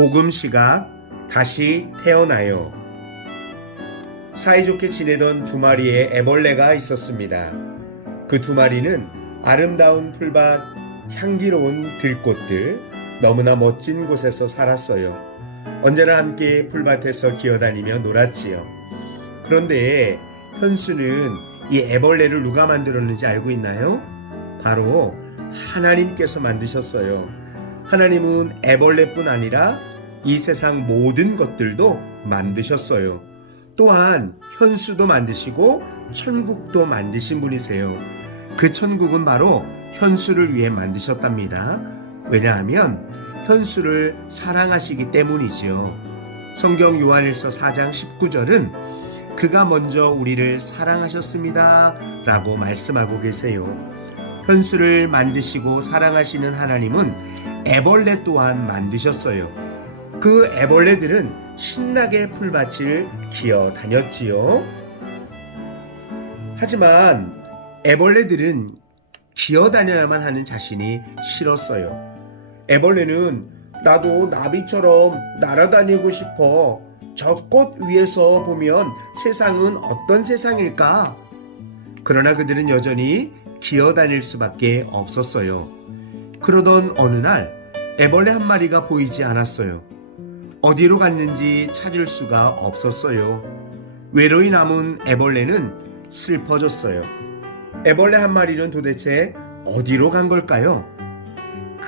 복음 시각 다시 태어나요. 사이좋게 지내던 두 마리의 애벌레가 있었습니다. 그 두 마리는 아름다운 풀밭, 향기로운 들꽃들, 너무나 멋진 곳에서 살았어요. 언제나 함께 풀밭에서 기어다니며 놀았지요. 그런데 현수는 이 애벌레를 누가 만들었는지 알고 있나요? 바로 하나님께서 만드셨어요. 하나님은 애벌레뿐 아니라 이 세상 모든 것들도 만드셨어요. 또한 현수도 만드시고 천국도 만드신 분이세요. 그 천국은 바로 현수를 위해 만드셨답니다. 왜냐하면 현수를 사랑하시기 때문이지요. 성경 요한일서 4장 19절은 그가 먼저 우리를 사랑하셨습니다 라고 말씀하고 계세요. 현수를 만드시고 사랑하시는 하나님은 애벌레 또한 만드셨어요. 그 애벌레들은 신나게 풀밭을 기어 다녔지요. 하지만 애벌레들은 기어 다녀야만 하는 자신이 싫었어요. 애벌레는 나도 나비처럼 날아다니고 싶어. 저 꽃 위에서 보면 세상은 어떤 세상일까? 그러나 그들은 여전히 기어 다닐 수밖에 없었어요. 그러던 어느 날 애벌레 한 마리가 보이지 않았어요. 어디로 갔는지 찾을 수가 없었어요. 외로이 남은 애벌레는 슬퍼졌어요. 애벌레 한 마리는 도대체 어디로 간 걸까요?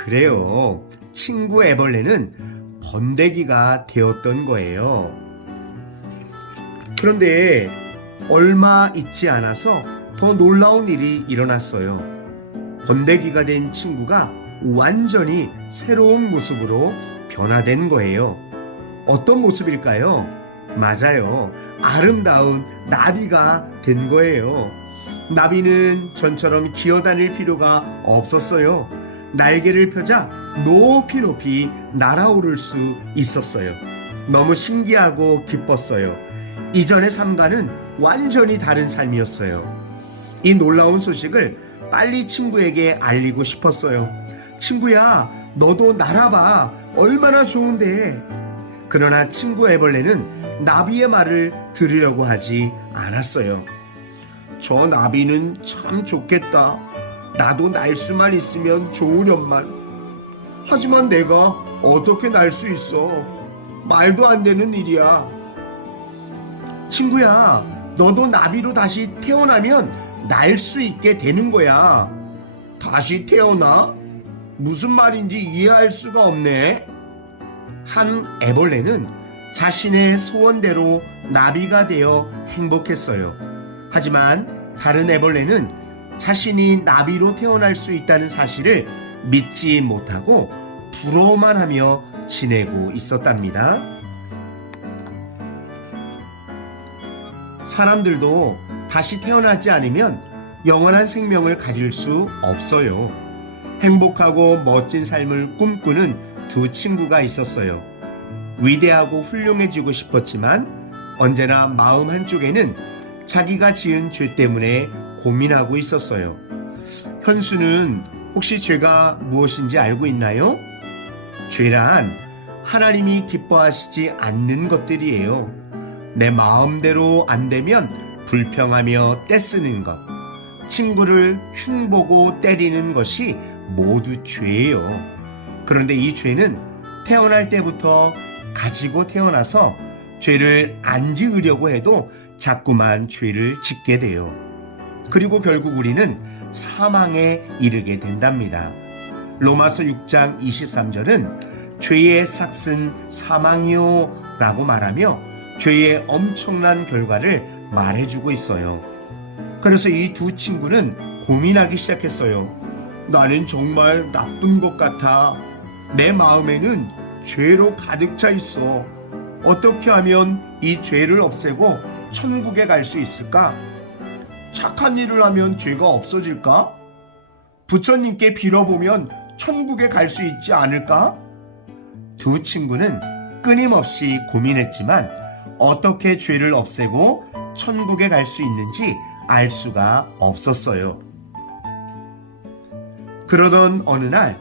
그래요. 친구 애벌레는 번데기가 되었던 거예요. 그런데 얼마 있지 않아서 더 놀라운 일이 일어났어요. 번데기가 된 친구가 완전히 새로운 모습으로 변화된 거예요. 어떤 모습일까요? 맞아요. 아름다운 나비가 된 거예요. 나비는 전처럼 기어다닐 필요가 없었어요. 날개를 펴자 높이 높이 날아오를 수 있었어요. 너무 신기하고 기뻤어요. 이전의 삶과는 완전히 다른 삶이었어요. 이 놀라운 소식을 빨리 친구에게 알리고 싶었어요. 친구야, 너도 날아봐. 얼마나 좋은데. 그러나 친구 애벌레는 나비의 말을 들으려고 하지 않았어요. 저 나비는 참 좋겠다. 나도 날 수만 있으면 좋으련만. 하지만 내가 어떻게 날 수 있어? 말도 안 되는 일이야. 친구야, 너도 나비로 다시 태어나면 날 수 있게 되는 거야. 다시 태어나? 무슨 말인지 이해할 수가 없네. 한 애벌레는 자신의 소원대로 나비가 되어 행복했어요. 하지만 다른 애벌레는 자신이 나비로 태어날 수 있다는 사실을 믿지 못하고 부러워만 하며 지내고 있었답니다. 사람들도 다시 태어나지 않으면 영원한 생명을 가질 수 없어요. 행복하고 멋진 삶을 꿈꾸는 두 친구가 있었어요. 위대하고 훌륭해지고 싶었지만 언제나 마음 한쪽에는 자기가 지은 죄 때문에 고민하고 있었어요. 현수는 혹시 죄가 무엇인지 알고 있나요? 죄란 하나님이 기뻐하시지 않는 것들이에요. 내 마음대로 안 되면 불평하며 떼쓰는 것, 친구를 흉보고 때리는 것이 모두 죄예요. 그런데 이 죄는 태어날 때부터 가지고 태어나서 죄를 안 지으려고 해도 자꾸만 죄를 짓게 돼요. 그리고 결국 우리는 사망에 이르게 된답니다. 로마서 6장 23절은 죄의 삭은 사망이요 라고 말하며 죄의 엄청난 결과를 말해주고 있어요. 그래서 이 두 친구는 고민하기 시작했어요. 나는 정말 나쁜 것 같아. 내 마음에는 죄로 가득 차 있어. 어떻게 하면 이 죄를 없애고 천국에 갈 수 있을까? 착한 일을 하면 죄가 없어질까? 부처님께 빌어보면 천국에 갈 수 있지 않을까? 두 친구는 끊임없이 고민했지만 어떻게 죄를 없애고 천국에 갈 수 있는지 알 수가 없었어요. 그러던 어느 날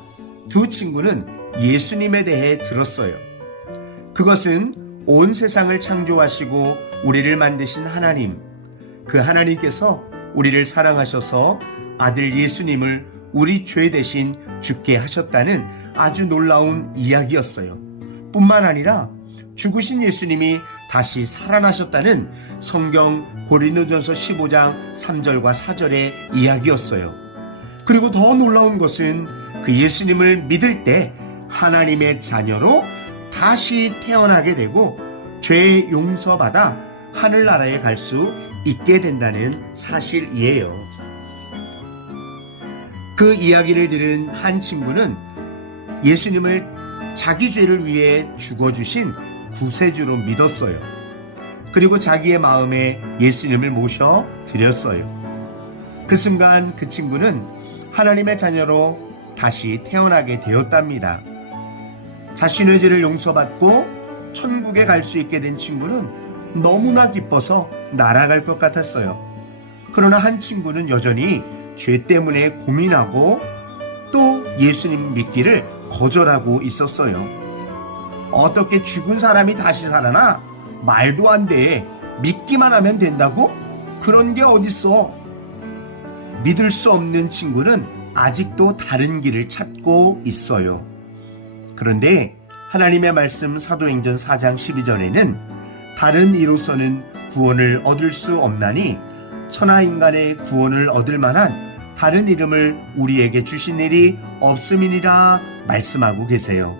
두 친구는 예수님에 대해 들었어요. 그것은 온 세상을 창조하시고 우리를 만드신 하나님, 그 하나님께서 우리를 사랑하셔서 아들 예수님을 우리 죄 대신 죽게 하셨다는 아주 놀라운 이야기였어요. 뿐만 아니라 죽으신 예수님이 다시 살아나셨다는 성경 고린도전서 15장 3절과 4절의 이야기였어요. 그리고 더 놀라운 것은 그 예수님을 믿을 때 하나님의 자녀로 다시 태어나게 되고 죄 용서받아 하늘나라에 갈 수 있게 된다는 사실이에요. 그 이야기를 들은 한 친구는 예수님을 자기 죄를 위해 죽어주신 구세주로 믿었어요. 그리고 자기의 마음에 예수님을 모셔 드렸어요. 그 순간 그 친구는 하나님의 자녀로 다시 태어나게 되었답니다. 자신의 죄를 용서받고 천국에 갈 수 있게 된 친구는 너무나 기뻐서 날아갈 것 같았어요. 그러나 한 친구는 여전히 죄 때문에 고민하고 또 예수님 믿기를 거절하고 있었어요. 어떻게 죽은 사람이 다시 살아나? 말도 안 돼. 믿기만 하면 된다고? 그런 게 어딨어? 믿을 수 없는 친구는 아직도 다른 길을 찾고 있어요. 그런데 하나님의 말씀 사도행전 4장 12절에는 다른 이로서는 구원을 얻을 수 없나니 천하인간의 구원을 얻을 만한 다른 이름을 우리에게 주신 일이 없음이니라 말씀하고 계세요.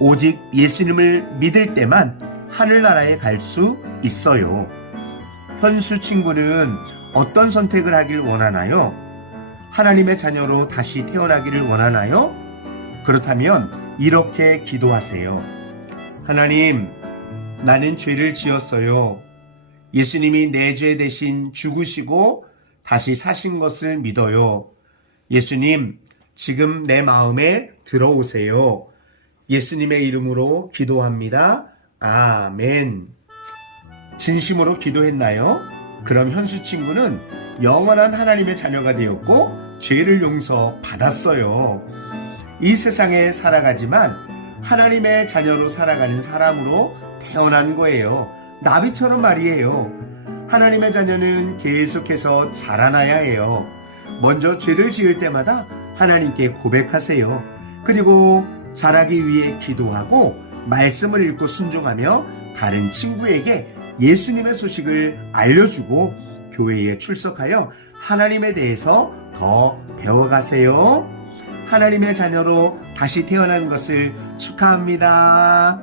오직 예수님을 믿을 때만 하늘나라에 갈 수 있어요. 현수 친구는 어떤 선택을 하길 원하나요? 하나님의 자녀로 다시 태어나기를 원하나요? 그렇다면 이렇게 기도하세요. 하나님, 나는 죄를 지었어요. 예수님이 내 죄 대신 죽으시고 다시 사신 것을 믿어요. 예수님, 지금 내 마음에 들어오세요. 예수님의 이름으로 기도합니다. 아멘. 진심으로 기도했나요? 그럼 현수 친구는 영원한 하나님의 자녀가 되었고 죄를 용서받았어요. 이 세상에 살아가지만 하나님의 자녀로 살아가는 사람으로 태어난 거예요. 나비처럼 말이에요. 하나님의 자녀는 계속해서 자라나야 해요. 먼저 죄를 지을 때마다 하나님께 고백하세요. 그리고 자라기 위해 기도하고 말씀을 읽고 순종하며 다른 친구에게 예수님의 소식을 알려주고 교회에 출석하여 하나님에 대해서 더 배워가세요. 하나님의 자녀로 다시 태어난 것을 축하합니다.